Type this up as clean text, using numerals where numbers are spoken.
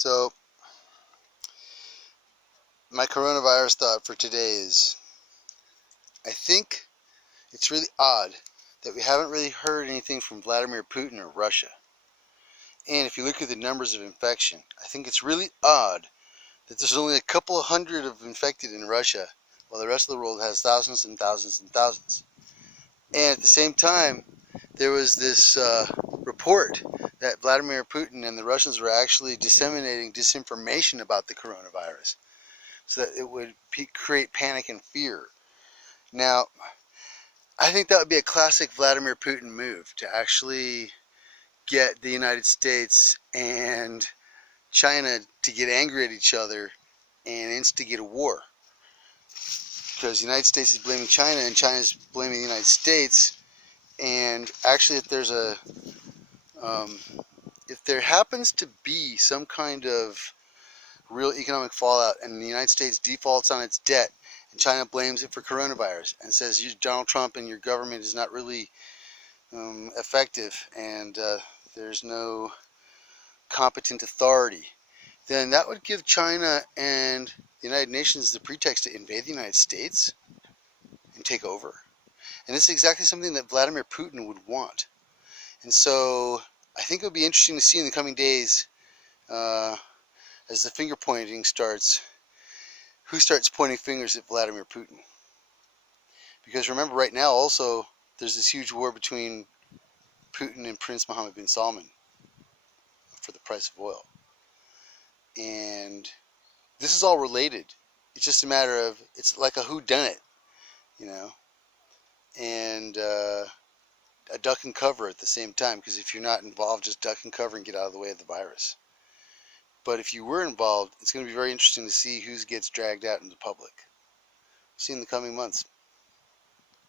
So, my coronavirus thought for today is, I think it's really odd that we haven't really heard anything from Vladimir Putin or Russia. And if you look at the numbers of infection, I think it's really odd that there's only a couple of hundred of infected in Russia, while the rest of the world has thousands and thousands and thousands. And at the same time, there was this report that Vladimir Putin and the Russians were actually disseminating disinformation about the coronavirus, so that it would create panic and fear. Now, I think that would be a classic Vladimir Putin move, to actually get the United States and China to get angry at each other and instigate a war. Because the United States is blaming China and China is blaming the United States. And actually, if there happens to be some kind of real economic fallout and the United States defaults on its debt and China blames it for coronavirus and says Donald Trump and your government is not really effective and there's no competent authority, then that would give China and the United Nations the pretext to invade the United States and take over. And this is exactly something that Vladimir Putin would want. And so I think it would be interesting to see in the coming days, as the finger pointing starts, who starts pointing fingers at Vladimir Putin. Because remember, right now also there's this huge war between Putin and Prince Mohammed bin Salman for the price of oil. And this is all related. It's just a matter of, it's like a whodunit, you know, and a duck and cover at the same time, because if you're not involved, just duck and cover and get out of the way of the virus. But if you were involved, it's going to be very interesting to see who gets dragged out into the public. See you in the coming months.